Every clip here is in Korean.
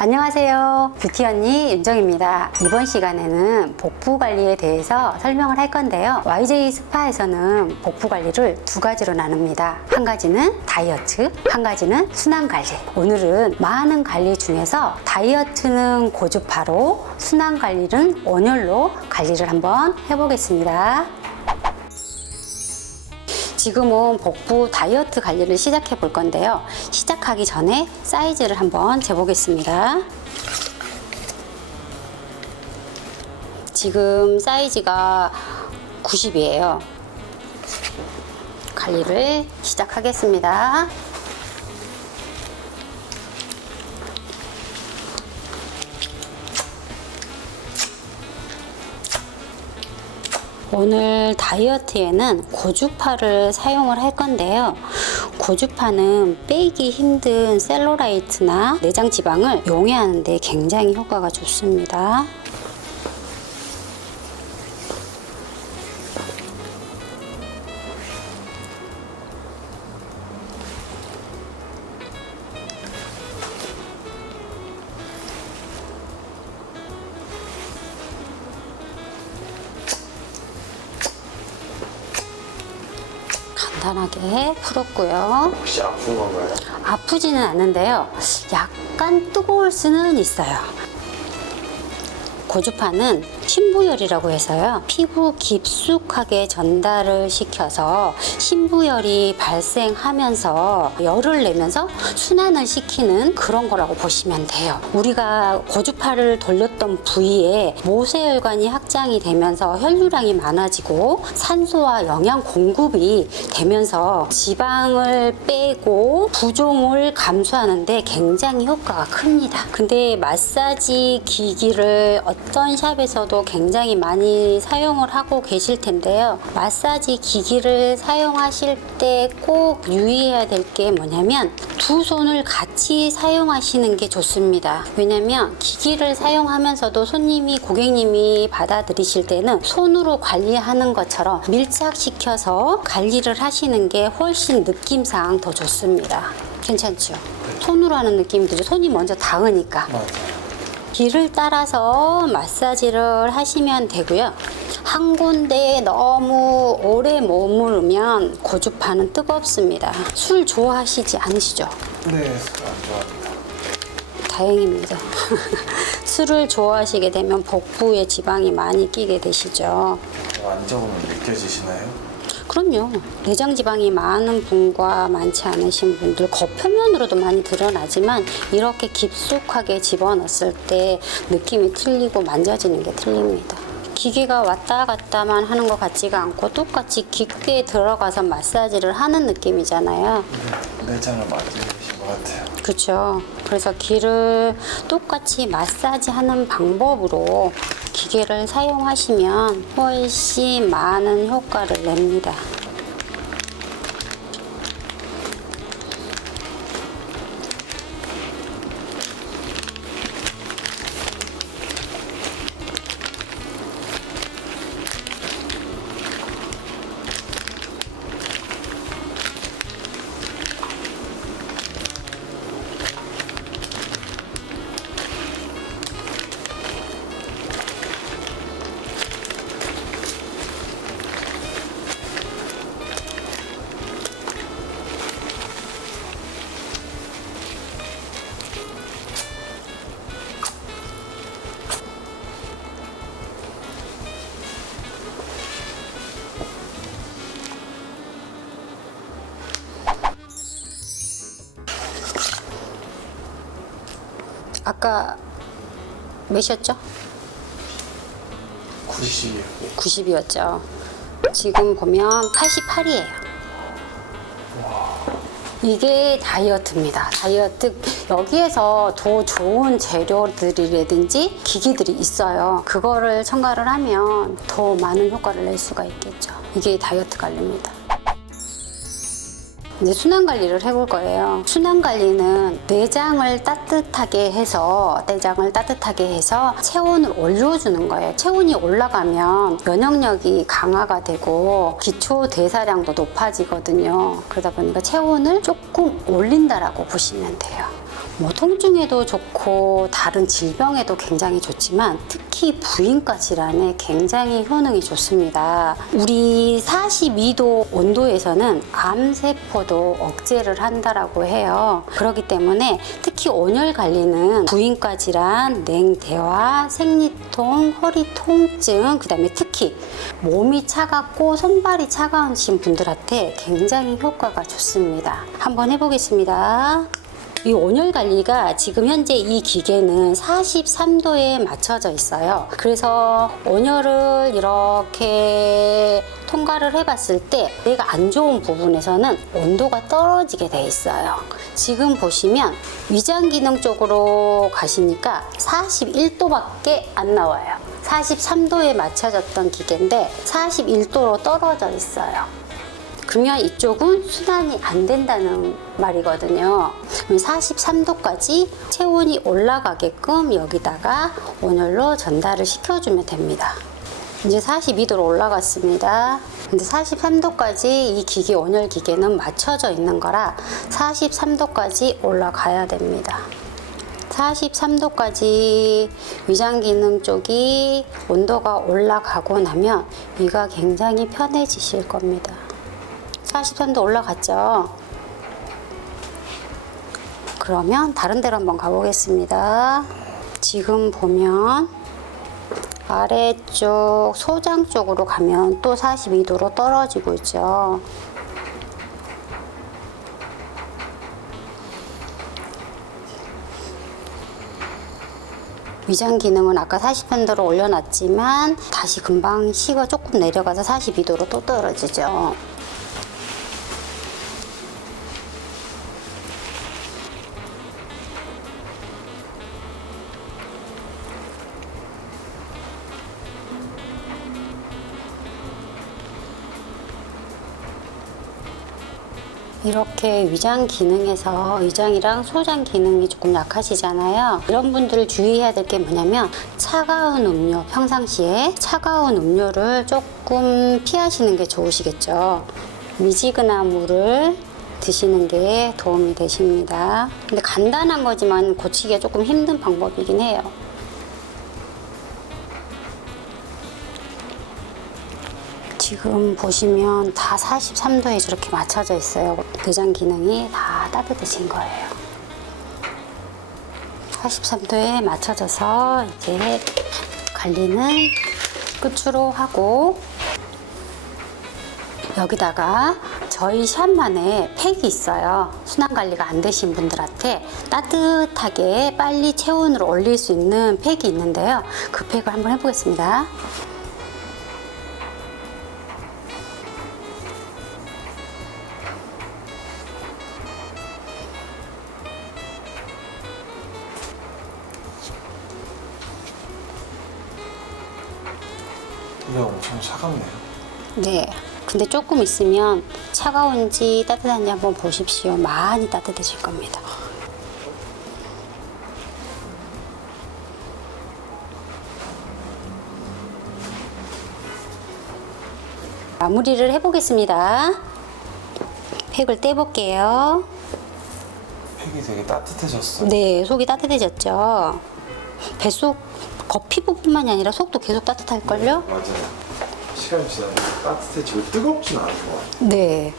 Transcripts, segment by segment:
안녕하세요. 뷰티 언니 윤정입니다. 이번 시간에는 복부 관리에 대해서 설명을 할 건데요. YJ 스파에서는 복부 관리를 두 가지로 나눕니다. 한 가지는 다이어트, 한 가지는 순환 관리. 오늘은 많은 관리 중에서 다이어트는 고주파로, 순환 관리는 온열로 관리를 한번 해보겠습니다. 지금은 복부 다이어트 관리를 시작해 볼 건데요. 시작하기 전에 사이즈를 한번 재보겠습니다. 지금 사이즈가 90이에요. 관리를 시작하겠습니다. 오늘 다이어트에는 고주파를 사용을 할 건데요. 고주파는 빼기 힘든 셀룰라이트나 내장 지방을 용해하는 데 굉장히 효과가 좋습니다. 간단하게 풀었고요. 혹시 아픈 건가요? 아프지는 않는데요. 약간 뜨거울 수는 있어요. 고주파는 신부열이라고 해서요. 피부 깊숙하게 전달을 시켜서 신부열이 발생하면서 열을 내면서 순환을 시키는 그런 거라고 보시면 돼요. 우리가 고주파를 돌렸던 부위에 모세혈관이 확장이 되면서 혈류량이 많아지고 산소와 영양 공급이 되면서 지방을 빼고 부종을 감소하는데 굉장히 효과가 큽니다. 근데 마사지 기기를 어떤 샵에서도 굉장히 많이 사용을 하고 계실 텐데요. 마사지 기기를 사용하실 때 꼭 유의해야 될 게 뭐냐면 두 손을 같이 사용하시는 게 좋습니다. 왜냐면 기기를 사용하면서도 손님이 고객님이 받아들이실 때는 손으로 관리하는 것처럼 밀착시켜서 관리를 하시는 게 훨씬 느낌상 더 좋습니다. 괜찮죠? 손으로 하는 느낌이 들죠. 손이 먼저 닿으니까. 길을 따라서 마사지를 하시면 되고요. 한 군데에 너무 오래 머무르면 고주파는 뜨겁습니다. 술 좋아하시지 않으시죠? 네, 안 좋아합니다. 다행입니다. 술을 좋아하시게 되면 복부에 지방이 많이 끼게 되시죠. 만져보면 느껴지시나요? 그럼요. 내장 지방이 많은 분과 많지 않으신 분들 겉표면으로도 많이 드러나지만 이렇게 깊숙하게 집어넣었을 때 느낌이 틀리고 만져지는 게 틀립니다. 기계가 왔다 갔다만 하는 것 같지가 않고 똑같이 깊게 들어가서 마사지를 하는 느낌이잖아요. 내장을 만지신 것 같아요. 그렇죠. 그래서 귀를 똑같이 마사지하는 방법으로 기계를 사용하시면 훨씬 많은 효과를 냅니다. 아까 몇이었죠? 90이요. 90이었죠. 지금 보면 88이에요. 이게 다이어트입니다. 다이어트 여기에서 더 좋은 재료들이라든지 기기들이 있어요. 그거를 첨가를 하면 더 많은 효과를 낼 수가 있겠죠. 이게 다이어트 관리입니다. 이제 순환 관리를 해볼 거예요. 순환 관리는 내장을 따뜻하게 해서 내장을 따뜻하게 해서 체온을 올려주는 거예요. 체온이 올라가면 면역력이 강화가 되고 기초 대사량도 높아지거든요. 그러다 보니까 체온을 조금 올린다라고 보시면 돼요. 뭐 통증에도 좋고 다른 질병에도 굉장히 좋지만 특히 부인과 질환에 굉장히 효능이 좋습니다. 우리 42도 온도에서는 암세포도 억제를 한다라고 해요. 그렇기 때문에 특히 온열 관리는 부인과 질환, 냉대화, 생리통, 허리 통증, 그다음에 특히 몸이 차갑고 손발이 차가우신 분들한테 굉장히 효과가 좋습니다. 한번 해보겠습니다. 이 온열 관리가 지금 현재 이 기계는 43도에 맞춰져 있어요. 그래서 온열을 이렇게 통과를 해봤을 때 내가 안 좋은 부분에서는 온도가 떨어지게 돼 있어요. 지금 보시면 위장 기능 쪽으로 가시니까 41도밖에 안 나와요. 43도에 맞춰졌던 기계인데 41도로 떨어져 있어요. 그러면 이쪽은 순환이 안 된다는 말이거든요. 그럼 43도까지 체온이 올라가게끔 여기다가 온열로 전달을 시켜주면 됩니다. 이제 42도로 올라갔습니다. 근데 43도까지 이 기계 온열 기계는 맞춰져 있는 거라 43도까지 올라가야 됩니다. 43도까지 위장 기능 쪽이 온도가 올라가고 나면 위가 굉장히 편해지실 겁니다. 43도 올라갔죠? 그러면 다른 데로 한번 가보겠습니다. 지금 보면 아래쪽 소장 쪽으로 가면 또 42도로 떨어지고 있죠. 위장 기능은 아까 40편도로 올려놨지만 다시 금방 식어 조금 내려가서 42도로 또 떨어지죠. 이렇게 위장 기능에서 위장이랑 소장 기능이 조금 약하시잖아요. 이런 분들 주의해야 될 게 뭐냐면 차가운 음료 평상시에 차가운 음료를 조금 피하시는 게 좋으시겠죠. 미지근한 물을 드시는 게 도움이 되십니다. 근데 간단한 거지만 고치기가 조금 힘든 방법이긴 해요. 지금 보시면 다 43도에 저렇게 맞춰져 있어요. 내장 기능이 다 따뜻해진 거예요. 43도에 맞춰져서 이제 관리는 끝으로 하고 여기다가 저희 샵만의 팩이 있어요. 순환 관리가 안 되신 분들한테 따뜻하게 빨리 체온을 올릴 수 있는 팩이 있는데요. 그 팩을 한번 해보겠습니다. 이게 엄청 차갑네요. 네. 근데 조금 있으면 차가운지 따뜻한지 한번 보십시오. 많이 따뜻해질 겁니다. 마무리를 해보겠습니다. 팩을 떼볼게요. 팩이 되게 따뜻해졌어요. 네, 속이 따뜻해졌죠. 뱃속 겉피부뿐만이 아니라 속도 계속 따뜻할걸요? 맞아요. 시간이 지나니까 따뜻해지고 뜨겁진 않은 것 같아요. 네.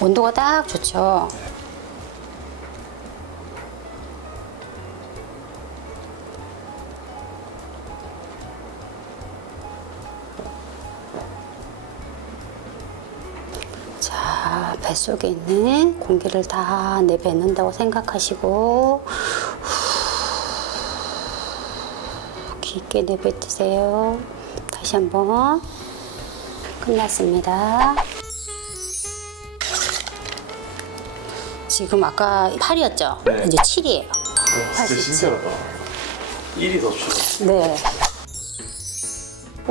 온도가 딱 좋죠. 자, 뱃속에 있는 공기를 다 내뱉는다고 생각하시고 후, 깊게 내뱉으세요. 다시 한번 끝났습니다. 지금 아까 8이었죠? 네. 이제 7이에요. 진짜 신기하다. 1이 더 줄어. 네.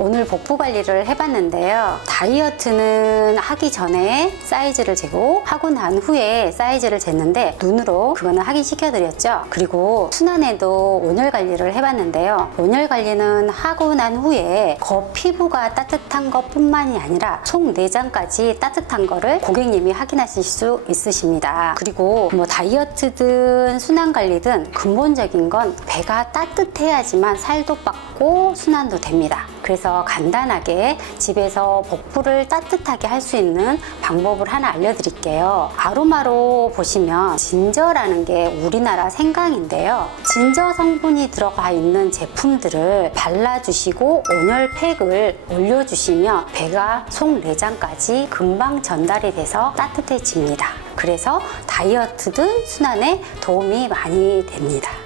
오늘 복부 관리를 해봤는데요. 다이어트는 하기 전에 사이즈를 재고 하고 난 후에 사이즈를 쟀는데 눈으로 그거는 확인시켜드렸죠. 그리고 순환에도 온열 관리를 해봤는데요. 온열 관리는 하고 난 후에 겉 피부가 따뜻한 것 뿐만이 아니라 속 내장까지 따뜻한 거를 고객님이 확인하실 수 있으십니다. 그리고 뭐 다이어트든 순환 관리든 근본적인 건 배가 따뜻해야지만 살도 빠고 순환도 됩니다. 그래서 간단하게 집에서 복부를 따뜻하게 할 수 있는 방법을 하나 알려드릴게요. 아로마로 보시면 진저라는 게 우리나라 생강인데요. 진저 성분이 들어가 있는 제품들을 발라주시고 온열팩을 올려주시면 배가 속 내장까지 금방 전달이 돼서 따뜻해집니다. 그래서 다이어트든 순환에 도움이 많이 됩니다.